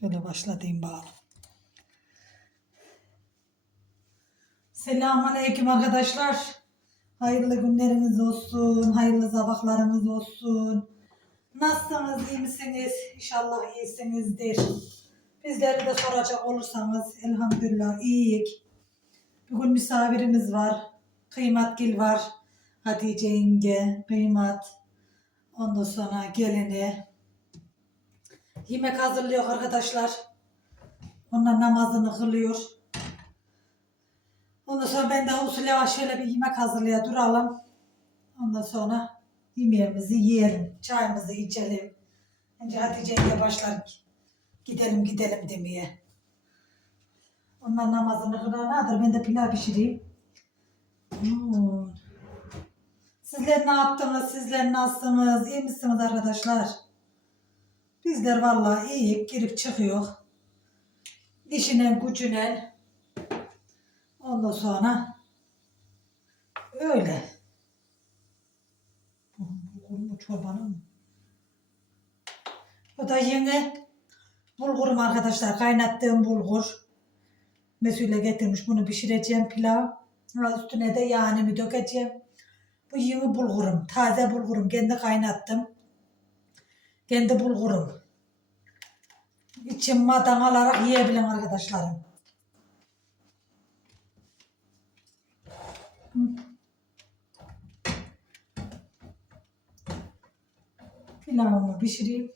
Şöyle başlatayım bağlı. Selamünaleyküm arkadaşlar. Hayırlı günleriniz olsun. Hayırlı sabahlarınız olsun. Nasılsınız? iyi misiniz? İnşallah iyisinizdir. Bizleri de soracak olursanız elhamdülillah iyiyik. Bugün misafirimiz var. Kıymatgil var. Hatice yenge, Kıymat. Ondan sonra gelini. Yemek hazırlıyor arkadaşlar. Onlar namazını kılıyor. Ondan sonra ben de usul yavaş şöyle bir yemek hazırlaya duralım. Ondan sonra yemeğimizi yiyelim. Çayımızı içelim. Önce Hatice ile başlar gidelim gidelim demeye. Onlar namazını kılarlardır. Ben de pilav pişireyim. Oo. Sizler ne yaptınız? Sizler nasılsınız? İyi misiniz arkadaşlar? Bizler vallahi iyi girip çıkıyor. İşine gücüne. Ondan sonra öyle. Bulgur mu çorbanın mı? Bu da yine bulgurum arkadaşlar. Kaynattığım bulgur. Mesule getirmiş bunu pişireceğim pilav. Üstüne de yağını dökeceğim. Bu yeni bulgurum. Taze bulgurum. Kendi kaynattım. Kendi bulgurum. İçim madan alarak yiyebilirim arkadaşlarım. Pilavımı pişireyim.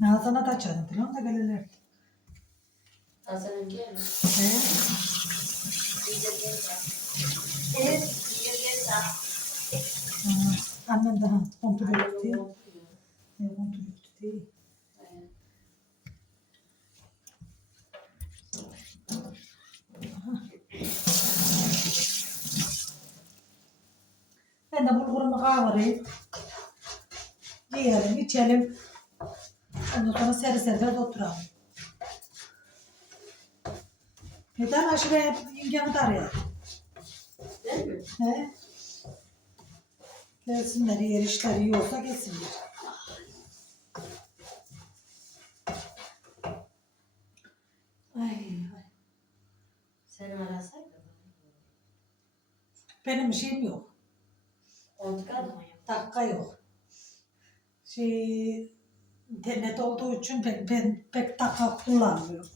Nazana da açarım. Pilav da gelirler. İyice gelme. Evet. Annem daha kontrol etti. Ne kontrol etti değil. Ben de bulgurumu kavurayım. Yiyelim, içelim. Ondan sonra seri seri oturalım. Neden aşırı yengemi de arayalım. Değil mi? He? Gelsinler yer işleri iyi olsa gelsinler. Ay. Seni arasaydın. Benim şeyim yok. Ontka mı? Dakika yok. Şey internet olduğu için pek, ben pek dakika kullanmıyorum.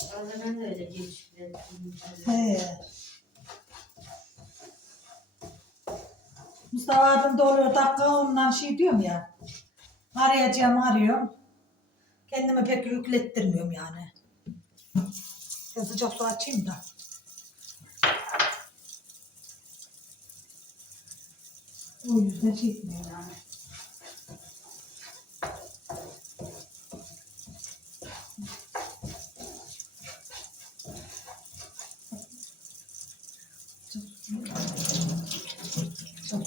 Bazen ben de öyle gelişimde. He. Mustafa abim de dakika ondan şey diyorum ya. Arayacağım arıyorum. Kendimi pek yüklettirmiyorum yani. Ben sıcak su açayım da. O yüzden şey yani. Çok su gelsin de. Acaba ne yapıyorsun başlayın? Oldu.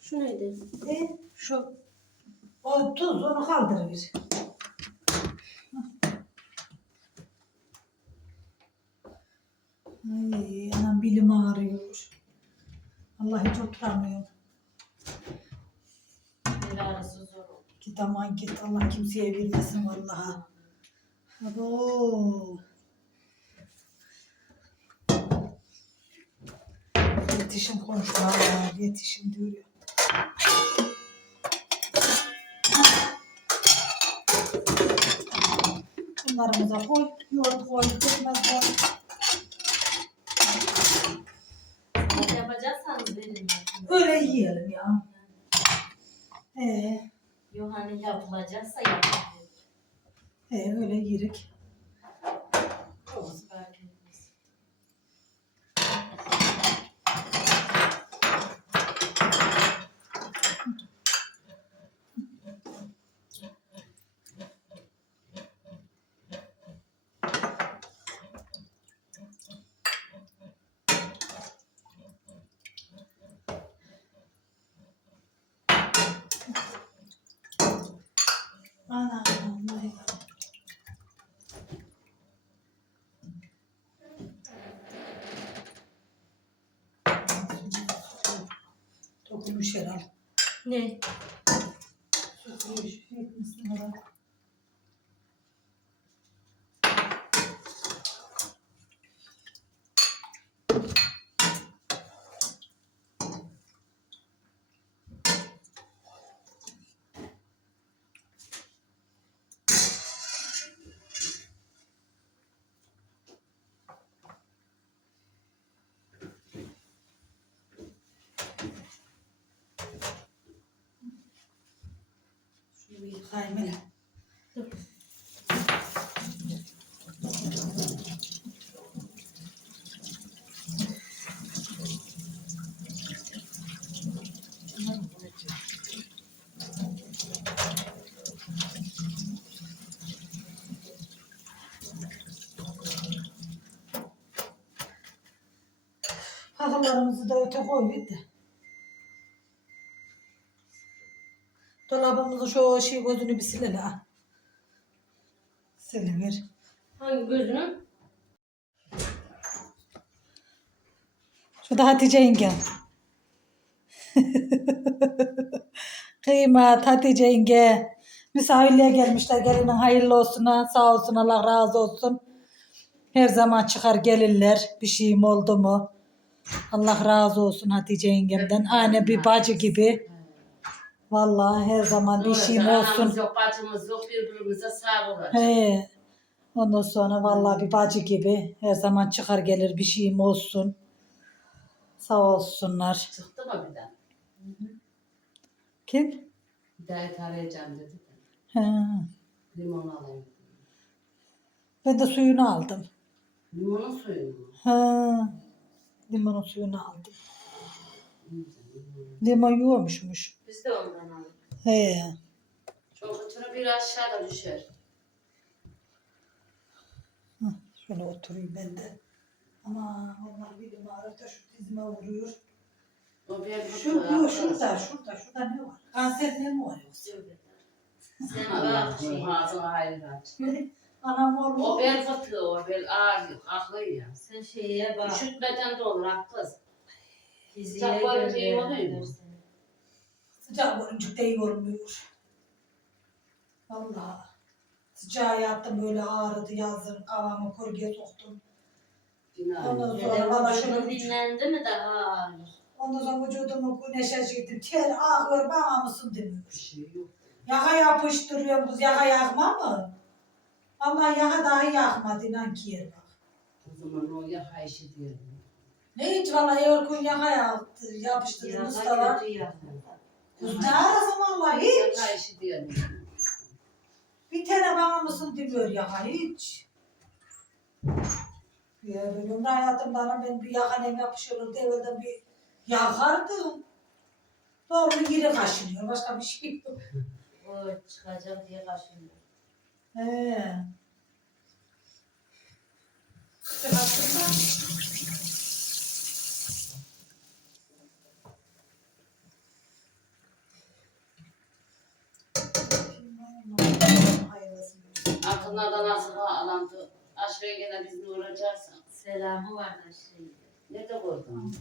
Şu neydi? E, şu o tuz onu kaldırır. Ay anam bilim ağrıyor. Allah hiç oturamıyorum. Bir arası zor oldu. Git aman git Allah kimseye vermesin vallahi. Abo. Yetişim konuşmalar, yetişim diyor. Bunlarımıza koy, yoğurt koy, pekmez koy. Yapacaksanız verin. Öyle yiyelim ya. Ee, Yok hani yapılacaksa yapın. ee, öyle yirik. Olsun herhalde. Ne? Etmişsin herhalde. Bir yıkayayım hele. Halılarımızı da öte da. Dolabımızın şu şey gözünü bir sil hele. ha. Siliver. Hangi gözünü? Şu da Hatice yengem. Kıymet Hatice yenge. Misafirliğe gelmişler. Gelinin hayırlı olsun. ha. Sağ olsun Allah razı olsun. Her zaman çıkar gelirler. Bir şeyim oldu mu? Allah razı olsun Hatice yengemden. Aynı bir bacı gibi. Vallahi her zaman bir şeyim Anamız olsun. yok, bacımız yok, birbirimize sağ. He. Ondan sonra vallahi bir bacı gibi her zaman çıkar gelir bir şeyim olsun. Sağ olsunlar. Çıktı mı bir daha? Kim? Bir daha et arayacağım dedi. He. Limon alayım. Ben de suyunu aldım. Limonun suyu mu? Ha. Limonun suyunu aldım. Limon yoğurmuşmuş. Biz de ondan aldık. He. Çok içine bir aşağıda düşer. Hah, Şöyle oturayım ben de. Ama onlar benim arada şu dizime vuruyor. O bir Şu, yok şurada, şurada, şurada ne var? Kanser ne mi var yoksa? Sen Allah bak şey. ağzına hayır aç. Anam oğlum. O bel fıtığı, o bel ağrıyor, aklı ya. Sen şeye bak. Üşütmeden de olur, kız. Sıcak koyunca iyi oluyor mu? Sıcak boruncuk da iyi görünmüyor. Vallahi. Sıcağa yattım böyle ağrıdı yazın kafamı korkuya soktum. Ondan sonra Vücudun şöyle dinlendi mi daha ağrır. ondan sonra vücudumu güneşe çektim. Ter ağır bana mısın Bir demiyor. şey yok. Yaka yapıştırıyorum kız yaka yakma mı? Vallahi yaka dahi yakmadı inan ki yer bak. O zaman o yaka işi diyelim. Ne hiç vallahi evvel gün yaka yaptı, yapıştırdı Yaka Mustafa. arasam vallahi hiç. Yaka işi diyelim. Bir tane bana mısın demiyor yaka hiç. Ya benim de hayatımda ben bir yakanem yapışıyordu evvelden bir yakardı. Doğru yeri kaşınıyor başka bir şey yok. O çıkacak diye kaşınıyor. He. Baktığımda Altınlardan nasıl alandı. Aşırı gene biz ne uğraşacaksak. Selamı var da şey. Nerede koydun?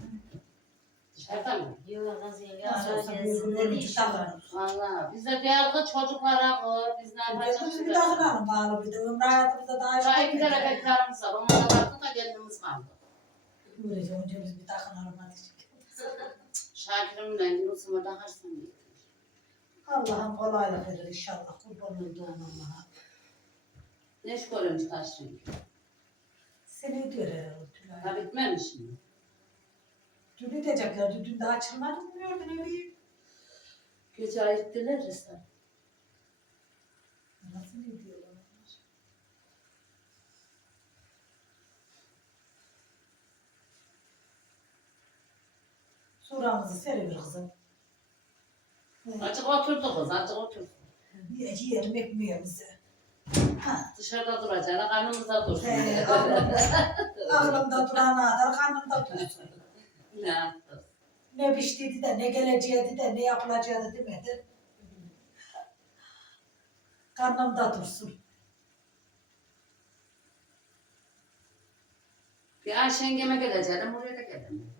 Dışarıda mı? Yok kız yenge. Valla biz de geldik çocuklara koy. Biz ne Yapacağız bir takınalım bağlı bir de. Ömrü hayatımızda daha Daha çok iki tane bekarımız var. Onlar da vardı da gelinimiz kaldı. Böylece önce biz bir takınalım hadi. Şakir'imle Yunus'uma da harçtan getirdim. Allah'ım kolaylık verir inşallah. Kurban olduğum Allah'a. Ne iş koyuyormuş taşıyın? Seni diyor herhalde Tülay. Ha bitmemiş mi? Dün edeceklerdi. Dün daha açılmadı mı gördün evi? Gece ayıttılar resmen. Nasıl ne diyorlar onlar? Suramızı seriver kızım. Açık oturdu kız, açık oturdu. Ye- Yiyelim ekmeğimizi. Ha. Dışarıda duracağına karnımızda dursun. He, aklımda, aklımda duran kadar karnımda dursun. Ne yaptı? Ne piştiydi de ne geleceğiydi de ne yapılacağı demedi. Karnımda dursun. Bir Ayşe yengeme geleceğim, buraya da gelelim.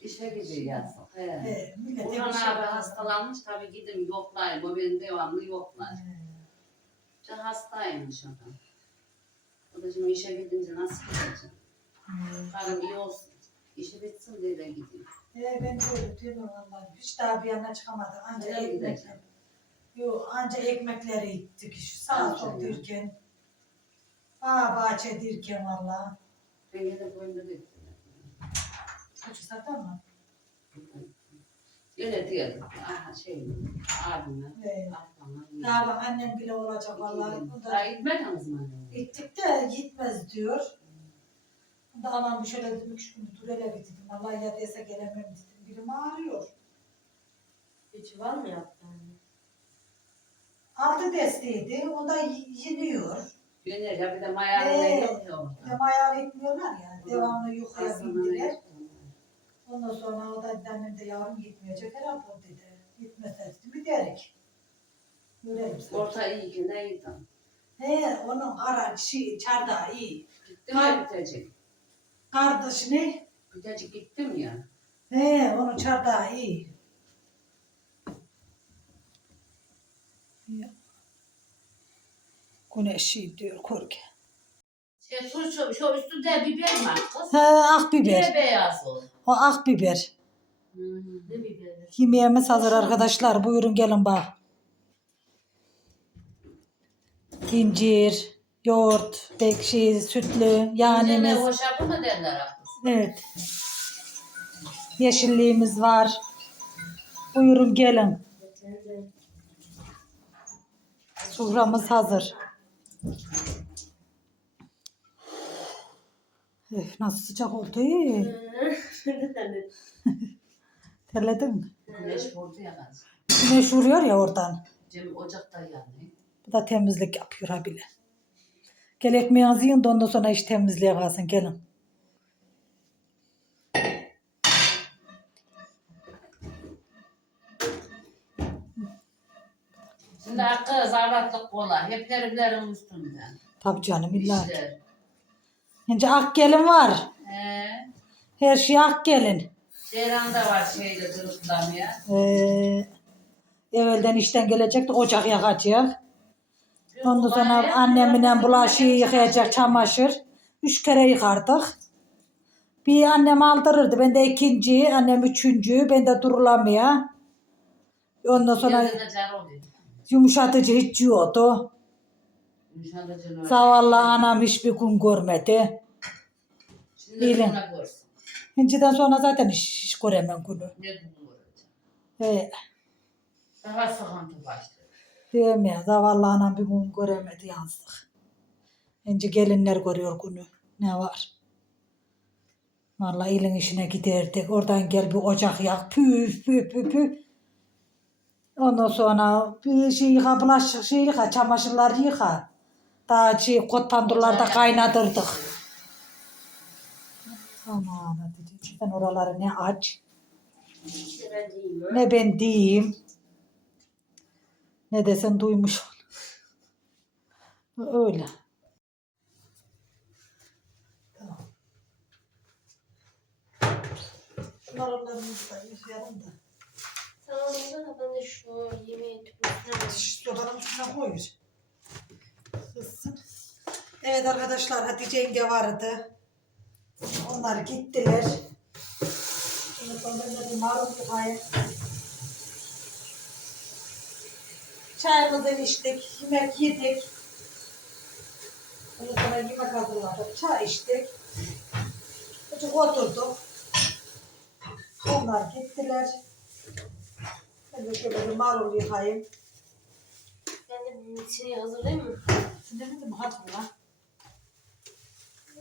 İşe gidiyor yazık. He. He, millete bir Burhan şey abi hastalanmış tabii gidin yoklayayım. O beni devamlı yoklar. İşte hastaymış adam. O da şimdi işe gidince nasıl gideceğim? Karım iyi olsun. İşi bitsin diye de gideyim. He, ben de öyle diyorum vallahi. Hiç daha bir yana çıkamadım. Anca Nereye ekmek. gideceksin? Yok anca ekmekleri ittik. Şu sağa Anca sol ya. dirken. Aa bahçe dirken valla. Ben gidip boyunda bekliyorum. Kaç satar mı? Öyle diyelim. Aha şey abime. He. Ablama. Daha bak annem bile olacak vallahi. Bu Daha da gitmediniz mi? anne? ittik de gitmez diyor. Bu da aman bir şöyle dedim üç gün dur hele bir dedim. Vallahi ya dese gelemem dedim. Birim ağrıyor. Hiç var mı yaptın? Altı desteydi. O da y- yeniyor. Döner ya bir de mayalı He. ne yok ya Bir de orada. mayalı etmiyorlar ya. Devamlı yukarıya Aslında bindiler. Ondan sonra o da annem de yavrum gitmeyecek herhalde dedi. Gitmese mi derik. Görelim sen. Orta iyi ki neydi? He onun kara şey, çardağı iyi. Gittim ya bitecek. Kardeşini Bitecek gittim ya. he onun çardağı iyi. Ya. Güneş şey diyor korku. Şey turşu, şu üstünde biber mi var kız? He ak Biber biber. beyaz o. O ak biber. Hmm. Ne biberi? Yemeğimiz hazır arkadaşlar. Buyurun gelin bak. İncir, yoğurt, bekşi, sütlü, Yani yanemiz. hoşafı mı derler haklısın? Evet. Yeşilliğimiz var. Buyurun gelin. Soframız hazır. Öf, nasıl sıcak oldu. Terledin mi? Güneş vurdu ya kız. Güneş vuruyor ya oradan. Cem ocakta yanıyor. Bu da temizlik yapıyor ha bile. Gel ekmeğinizi yiyin de ondan sonra iş temizliğe kalsın. Gelin. Şimdi hakkı zarratlık kola. Hep heriflerin üstünden. Tabii canım illa. ki. İşler. Şimdi ak gelin var. He. Her şey ak gelin. Ceyran da var şeyde dırıklamaya. Ee, evvelden işten gelecek de ocak yakacak. Ondan sonra annemle bulaşığı yıkayacak çamaşır. Üç kere yıkardık. Bir annem aldırırdı. Ben de ikinci, annem üçüncü. Ben de durulamaya. Ondan sonra yumuşatıcı hiç yiyordu. Zavallı anam hiçbir gün görmedi. Şimdi İyi. sonra görsün. İnciden sonra zaten hiç, hiç göremem günü. Ne bulur? He, Daha sıkıntı başlıyor. diyorum ya zavallı anam bir gün göremedi yazdık. İnce gelinler görüyor günü. Ne var? Vallahi ilin işine giderdik. Oradan gel bir ocak yak. Püf püf püf püf. Ondan sonra bir şey yıka, bulaşık şey yıka, çamaşırlar yıka. Daha şey kot pandurlarda kaynatırdık. Aman hadi ben oraları ne aç. Ne ben diyeyim. Ne desen duymuş ol. Öyle. Tamam. Şu marullarımızı da yıkayalım da. Tamam ben de şu yemeği tüpüne Şu sobanın üstüne koyuyor. Evet arkadaşlar Hatice yenge vardı. Onlar gittiler. Şimdi ben de bir marul yıkayayım. Çayımızı içtik, yemek yedik. Ondan sonra yemek hazırladık, çay içtik. Çocuk oturduk. Onlar gittiler. Ben de şöyle bir marul yıkayayım. Ben de seni hazırlayayım mı? Sinirlendim hadi ya.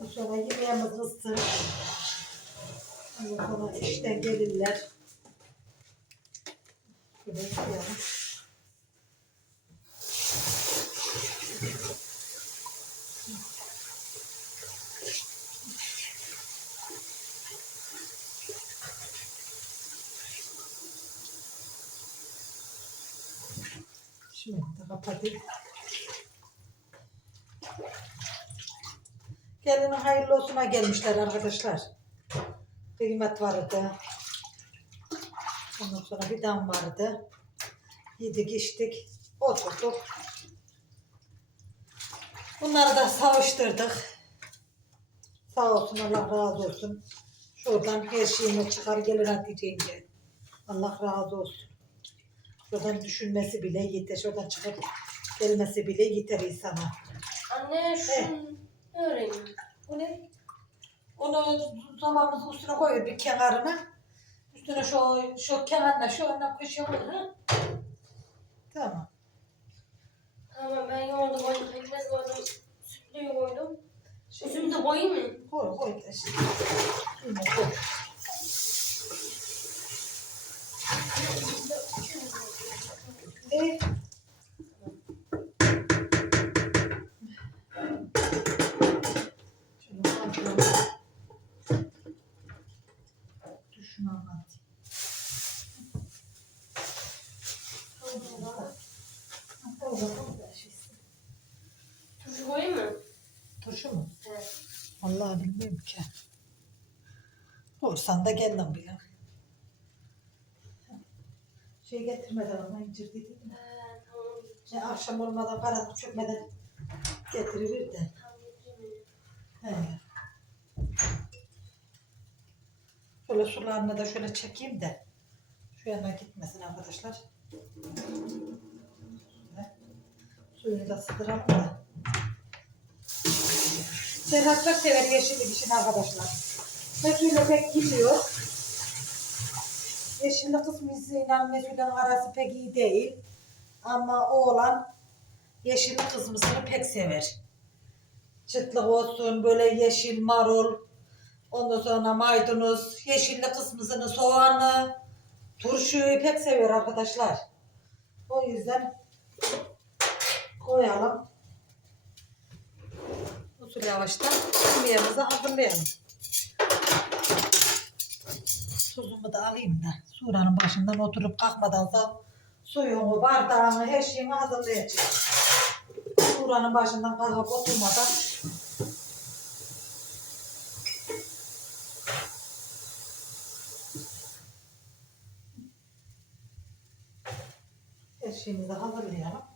Sonra yemeğimiz ısıtır. Ondan sonra işten gelirler. Şöyle yıkayalım. Şunu da kapatayım. Gelinin hayırlı olsuna gelmişler arkadaşlar. Kıymet vardı. Ondan sonra bir dam vardı. Yedik içtik. Oturduk. Bunları da savuşturduk. Sağ olsun Allah razı olsun. Şuradan her şeyini çıkar gelir Hatice'ince. Allah razı olsun. Şuradan düşünmesi bile yeter. Şuradan çıkıp gelmesi bile yeter insana. Anne şunu ne öğreneyim? Bu ne? Onu tavamızın üstüne koyuyor bir kenarına. Üstüne şu, şu kenarına şu önden köşeye koy. Ha? Tamam. Tamam ben yoğurdu koydum. Pekmez koydum. Sütlüyü koydum. Üzümü de koyayım mı? Koy koy işte. Yine koy. E, Turşu koyayım mı? Turşu mu? Evet. Vallahi bilmiyorum ki. Doğrusan da kendim bilen. Şey getirmeden ama incir dedim. He tamam. Şey, akşam olmadan karanlık çökmeden getirilir de. Tamam getireyim. He. Şöyle sularını da şöyle çekeyim de. Şu yana gitmesin arkadaşlar. Suyunu da ısıtıralım da. Serhat çok sever yeşillik için arkadaşlar. Mesut'la pek gidiyor. Yeşillik kısmıyla Mesut'un arası pek iyi değil. Ama oğlan yeşillik kısmısını pek sever. Çıtlık olsun, böyle yeşil marul, ondan sonra maydanoz, yeşillik kısmısını, soğanı, turşuyu pek seviyor arkadaşlar. O yüzden koyalım. Usul yavaştan yemeğimizi hazırlayalım. Tuzumu da alayım da suranın başından oturup kalkmadan sonra suyumu, bardağımı, her şeyimi hazırlayacağım. Suranın başından kalkıp oturmadan her şeyimizi hazırlayalım.